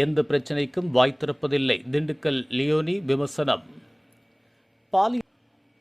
எந்த பிரச்சினைக்கும் வாய் திறப்பதில்லை. திண்டுக்கல் லியோனி விமர்சனம்.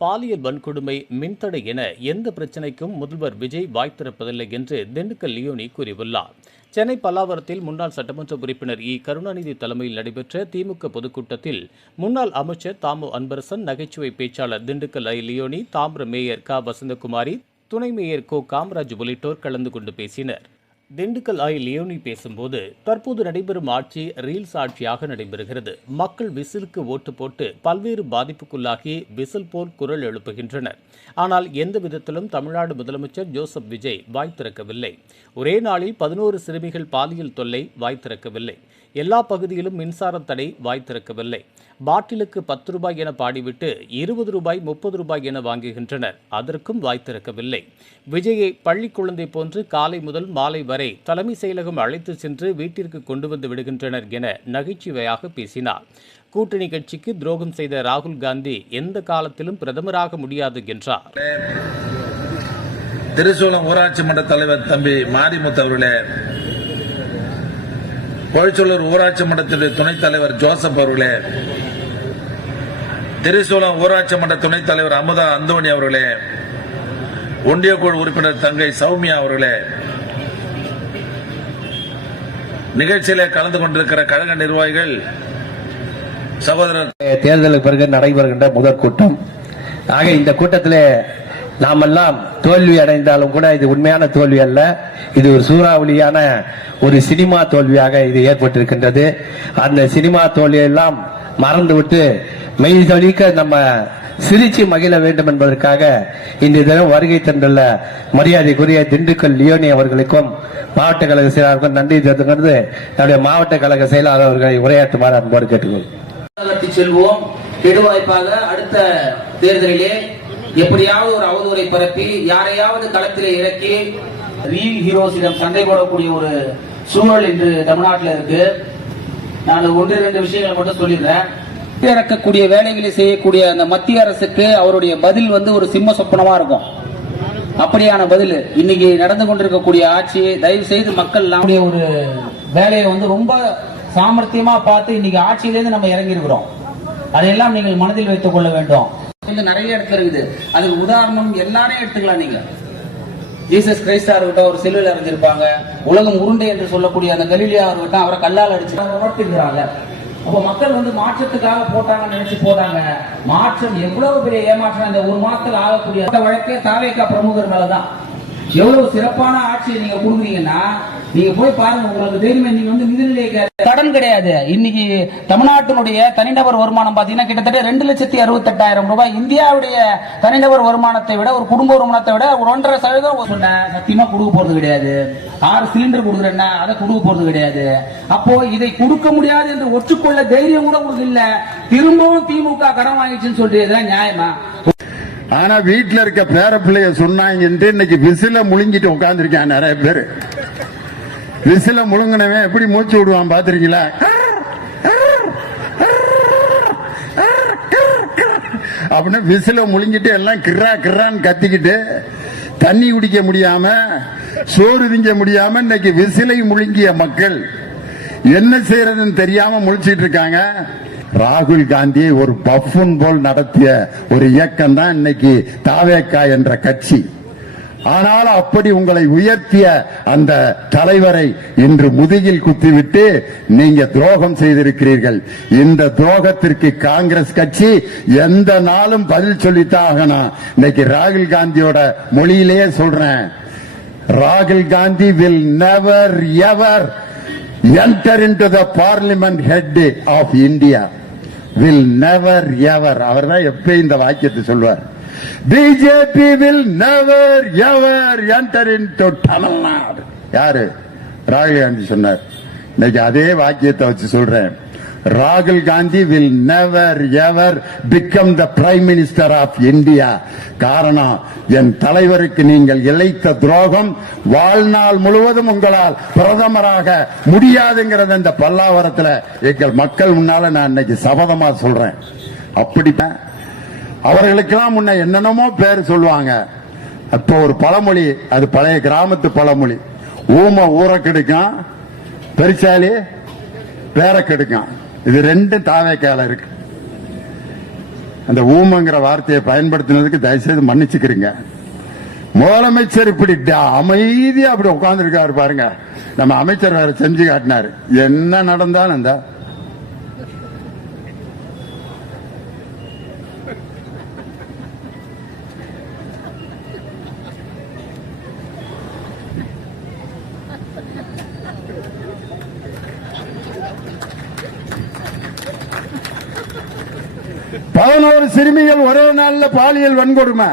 பாலியல் வன்கொடுமை, மின்தடை என எந்த பிரச்சினைக்கும் முதல்வர் விஜய் வாய் திறப்பதில்லை என்று திண்டுக்கல் லியோனி கூறியுள்ளார். சென்னை பல்லாவரத்தில் முன்னாள் சட்டமன்ற உறுப்பினர் கருணாநிதி தலைமையில் நடைபெற்ற திமுக பொதுக்கூட்டத்தில் முன்னாள் அமைச்சர் தாமு அன்பரசன், நகைச்சுவை பேச்சாளர் திண்டுக்கல் லியோனி, தாம்பர மேயர் வசந்தகுமாரி, துணை மேயர் காமராஜ் உள்ளிட்டோர் கலந்து கொண்டு பேசினர். திண்டுக்கல் லியோனி பேசும்போது, தற்போது நடைபெறும் ஆட்சி ரீல்ஸ் ஆட்சியாக நடைபெறுகிறது. மக்கள் விசிலுக்கு ஓட்டு போட்டு பல்வேறு பாதிப்புக்குள்ளாகி விசில் போல் குரல் எழுப்புகின்றனர். ஆனால் எந்த விதத்திலும் தமிழ்நாடு முதலமைச்சர் ஜோசப் விஜய் வாய் திறக்கவில்லை. ஒரே நாளில் 11 சிறுமிகள் பாலியல் தொல்லை, வாய் திறக்கவில்லை. எல்லா பகுதியிலும் மின்சார தடை, வாய் திறக்கவில்லை. பாட்டிலுக்கு 10 ரூபாய் என பாடிவிட்டு 20 ரூபாய் 30 ரூபாய் என வாங்குகின்றனர். அதற்கும் வாய் திறக்கவில்லை. விஜயை பள்ளி குழந்தை போன்று காலை முதல் மாலை வரை தலைமை செயலகம் அழைத்து சென்று வீட்டிற்கு கொண்டு வந்து விடுகின்றனர் என நகைச்சுவையாக பேசினார். கூட்டணி கட்சிக்கு துரோகம் செய்த ராகுல் காந்தி எந்த காலத்திலும் பிரதமராக முடியாது என்றார். திருச்சூலம் ஊராட்சி மன்ற தலைவர் தம்பி மாரிமுத்து அவர்களே, கோழிச்சூலூர் ஊராட்சி மன்றத்தினுடைய துணைத் தலைவர் ஜோசப் அவர்களே, திருச்சூலம் ஊராட்சி மன்ற துணைத் தலைவர் அமுதா அந்தோணி அவர்களே, ஒன்றியக்குழு உறுப்பினர் தங்கை சௌமியா அவர்களே, நிகழ்ச்சியிலே கலந்து கொண்டிருக்கிற கழக நிர்வாகிகள், சகோதரர், தேர்தலுக்கு பிறகு நடைபெறுகின்ற முதற் கூட்டம். ஆக இந்த கூட்டத்திலே நாமெல்லாம் தோல்வி அடைந்தாலும் கூட இது உண்மையான தோல்வி அல்ல. இது ஒரு சூறாவளியான ஒரு சினிமா தோல்வியாக இது ஏற்பட்டிருக்கின்றது. அந்த சினிமா தோல்வியெல்லாம் மறந்துவிட்டு மெய்தொழிக்க நம்ம சிரிச்சு மகிழ வேண்டும் என்பதற்காக இன்றைய தினம் வருகை தந்துள்ள மரியாதைக்குரிய திண்டுக்கல் லியோனி அவர்களுக்கும் மாவட்ட கழக செயலாளருக்கும் நன்றி தெரிவித்துக்கொண்டு நம்முடைய மாவட்ட கழக செயலாளர் அவர்களை உரையாற்றுமாறு அன்போடு கேட்டுக்கொள்வோம். செல்வோம். கெடுவாய்ப்பாக அடுத்த தேர்தலிலே எப்படியாவது ஒரு அவதூறை பரப்பி யாரையாவது களத்திலே இறக்கி ரீல் ஹீரோஸிடம் சண்டை போடக்கூடிய ஒரு சூழல் இன்று தமிழ்நாட்டில் இருக்கு. நான் 1-2 விஷயங்களை மட்டும் சொல்லிடுறேன். இறக்கக்கூடிய வேலைகளை செய்யக்கூடிய அந்த மத்திய அரசுக்கு அவருடைய பதில் ஒரு சிம்ம சொப்பனமா இருக்கும். அப்படியான பதில் இன்னைக்கு நடந்து கொண்டிருக்கக்கூடிய ஆட்சி, தயவு செய்து மக்கள் ஒரு வேலையை ரொம்ப சாமர்த்தியமா பார்த்து இன்னைக்கு ஆட்சியிலேருந்து நம்ம இறங்கி இருக்கிறோம். அதையெல்லாம் நீங்கள் மனதில் வைத்துக் கொள்ள வேண்டும். நிறைய இடத்துல இருக்குது. அதுக்கு உதாரணம் எல்லாரையும் எடுத்துக்கலாம். நீங்க ஜீசஸ் கிரைஸ்டா இருக்கட்டும், ஒரு செல்லுல அறிஞ்சிருப்பாங்க. உலகம் உருண்டை என்று சொல்லக்கூடிய அந்த கலீலியா இருக்கட்டும், அவரை கல்லால் அடிச்சுக்கிறாங்க. அப்ப மக்கள் மாற்றத்துக்காக போட்டாங்கன்னு நினைச்சு போட்டாங்க. மாற்றம் எவ்வளவு பெரிய ஏமாற்றம் இந்த ஒரு மாதத்தில் ஆகக்கூடிய வழக்கே தாவேகா பிரமுகர் மேலதான். எவ்வளவு சிறப்பான ஆட்சியை நீங்க கொடுக்குறீங்கன்னா நீங்க போய் பாருங்க. உங்களுக்கு தெரியுமே, நீங்க நிதிநிலை கடன் கிடையாது. இன்னைக்கு தமிழ்நாட்டினுடைய தனிநபர் வருமானம் பாத்தீங்கன்னா கிட்டத்தட்ட 2,68,000 ரூபாய். இந்தியாவுடைய தனிநபர் வருமானத்தை விட, ஒரு குடும்ப வருமானத்தை விட 1.5% சொன்ன சத்தியமா கொடுக்க போறது கிடையாது. 6 சிலிண்டர் கொடுக்குறேன்னா அதை கொடுக்க போறது கிடையாது. அப்போ இதை கொடுக்க முடியாது என்று ஒற்றுக்கொள்ள தைரியம் கூட உங்களுக்கு இல்ல. திரும்பவும் திமுக கடன் வாங்கிச்சுன்னு சொல்றது நியாயமா? ஆனா வீட்டுல இருக்க பேர பிள்ளைய சொன்னாங்க இன்னைக்கு விசில முழுங்கிட்டு உட்கார்ந்துருக்கான் நிறைய பேரு. விசில முழுங்கினவன் எப்படி மூச்சு விடுவான் பாத்திருக்கீங்களா? அப்படின்னா விசில முழுங்கிட்டு எல்லாம் கிர்ரா கிர்ரான்னு கத்திக்கிட்டு தண்ணி குடிக்க முடியாம, சோறு திங்க முடியாம இன்னைக்கு விசிலை முழுங்கிய மக்கள் என்ன செய்யறதுன்னு தெரியாம முழிச்சிட்டு இருக்காங்க. ராகுல் காந்தியை ஒரு பஃபூன் போல் நடத்திய ஒரு இயக்கம் தான் இன்னைக்கு தாவேகா என்ற கட்சி. ஆனால் அப்படி உங்களை உயர்த்திய அந்த தலைவரை இன்று முதுகில் குத்திவிட்டு நீங்க துரோகம் செய்திருக்கிறீர்கள். இந்த துரோகத்திற்கு காங்கிரஸ் கட்சி எந்த நாளும் பதில் சொல்லித்தான் ஆகணும். இன்னைக்கு ராகுல் காந்தியோட மொழியிலேயே சொல்றேன், ராகுல் Gandhi will never ever enter into the parliament head of India. Will never ever. அவர் தான் எப்ப இந்த வாக்கியத்தை சொல்வார். BJP will never ever enter into Tamil Nadu. யாரு? ராகுல் காந்தி சொன்னார். இன்னைக்கு அதே வாக்கியத்தை வச்சு சொல்றேன். ராகுல் Gandhi will never ever become the prime minister of India. காரணம், என் தலைவருக்கு நீங்கள் இழைத்த துரோகம் வாழ்நாள் முழுவதும் உங்களால் பிரதமராக முடியாதுங்கிறத இந்த பல்லாவரத்தில் எங்கள் மக்கள் முன்னால நான் இன்னைக்கு சபதமா சொல்றேன். அப்படி அவர்களுக்கெல்லாம் முன்ன என்னென்னமோ பேர் சொல்லுவாங்க. அப்போ ஒரு பழமொழி, அது பழைய கிராமத்து பழமொழி, ஊமை ஊற கெடுக்கும், பெருசாலி பேரை கெடுக்கும். இது ரெண்டும் தாவேக்கால இருக்கு. அந்த ஊமங்கிற வார்த்தையை பயன்படுத்தினதுக்கு தயவுசெய்து மன்னிச்சுக்கிறீங்க. முதலமைச்சர் இப்படி அமைதியா அப்படி உட்கார்ந்து இருக்காரு பாருங்க. நம்ம அமைச்சர் வேற செஞ்சு காட்டினாரு. என்ன நடந்தாலும் அந்த பதினோரு சிறுமிகள் ஒரே நாள்ல பாலியல் வன்கொடுமை.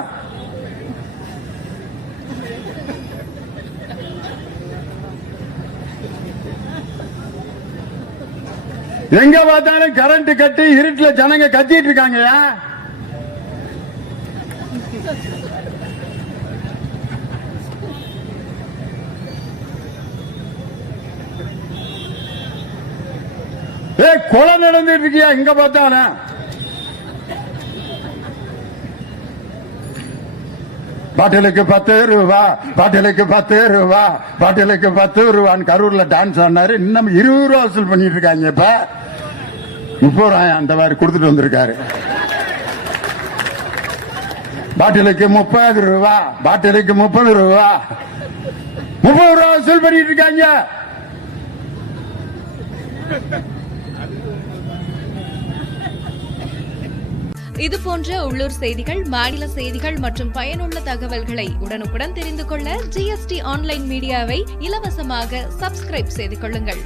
எங்க பார்த்தாலும் கரண்ட் கட்டி இருட்டுல ஜனங்க கத்திட்டு இருக்காங்க. கொலை நடந்துட்டு இருக்கியா எங்க பார்த்தாலும். பாட்டிலுக்கு 10 ரூபா, பாட்டிலுக்கு 10 ரூபா, பாட்டிலுக்கு 10 ரூபான்னு கரூர்ல டான்ஸ் ஆனாரு. இன்னும் 20 ரூபா வசூல் பண்ணிட்டு இருக்காங்க. இப்ப 30 ரூபாய் அந்த மாதிரி கொடுத்துட்டு வந்திருக்காரு. பாட்டிலுக்கு 30 ரூபா, பாட்டிலுக்கு 30 ரூபா, 30 ரூபா வசூல் பண்ணிட்டு இருக்காங்க. இது போன்ற உள்ளூர் செய்திகள், மாநில செய்திகள் மற்றும் பயனுள்ள தகவல்களை உடனுக்குடன் தெரிந்து கொள்ள GST ஆன்லைன் மீடியாவை இலவசமாக சப்ஸ்கிரைப் செய்து கொள்ளுங்கள்.